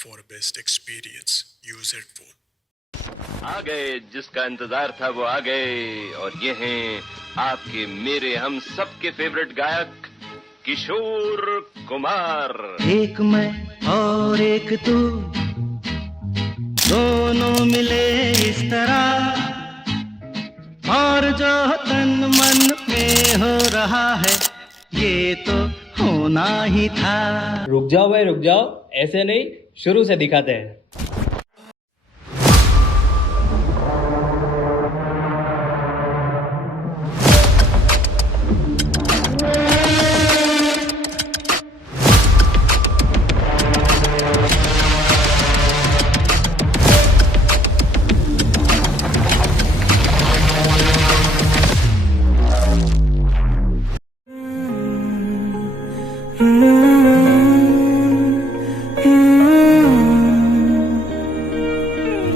For best experience, use headphone. आ गए, जिसका इंतजार था वो आ गए, और ये हैं आपके मेरे हम सबके फेवरेट गायक किशोर कुमार। एक मैं और एक तू, दोनों मिले इस तरह, और जो तन मन में हो रहा है ये तो होना ही था। रुक जाओ भाई रुक जाओ, ऐसे नहीं, शुरू से दिखाते हैं।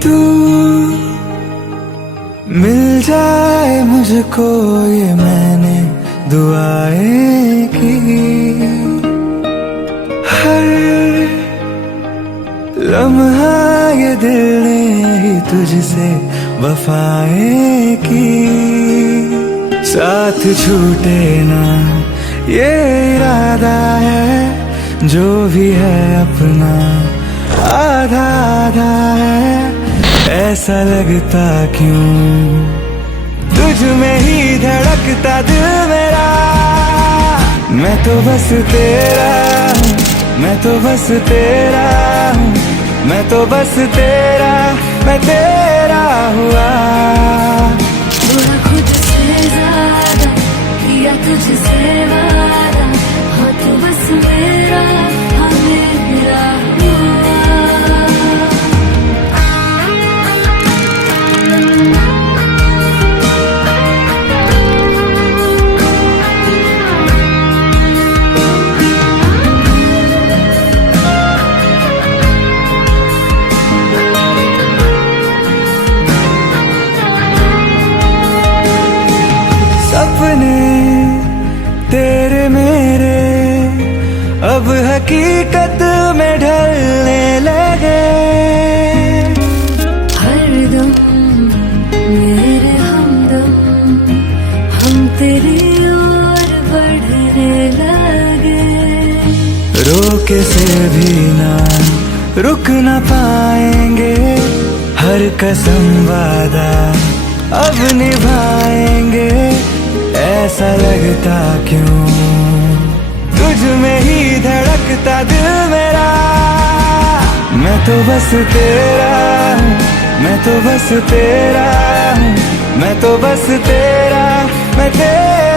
तू मिल जाए मुझको ये मैंने दुआएं की, हर लम्हा ये दिल ने ही तुझसे वफाएं की। साथ छूटे ना ये इरादा है, जो भी है अपना आधा आधा है। ऐसा लगता क्यों तुझ में ही धड़कता दिल मेरा। मैं तो बस तेरा हूँ, मैं तो बस तेरा हूँ, मैं तो बस तेरा, मैं तेरा हुआ। थोड़ा खुद से ज्यादा किया तुझसे वादा, हाँ तू बस मेरा, हाँ मेरा सपने तेरे मेरे अब हकीकत में ढलने लगे। हरदम मेरे हमदम, हम तेरी ओर बढ़ने लगे। रोके से भी ना रुक ना पाएंगे, हर कसम वादा अब निभाएंगे। ऐसा लगता क्यों तुझ में ही धड़कता दिल मेरा। मैं तो बस तेरा हूँ, मैं तो बस तेरा हूँ, मैं तो बस तेरा, मैं तेरा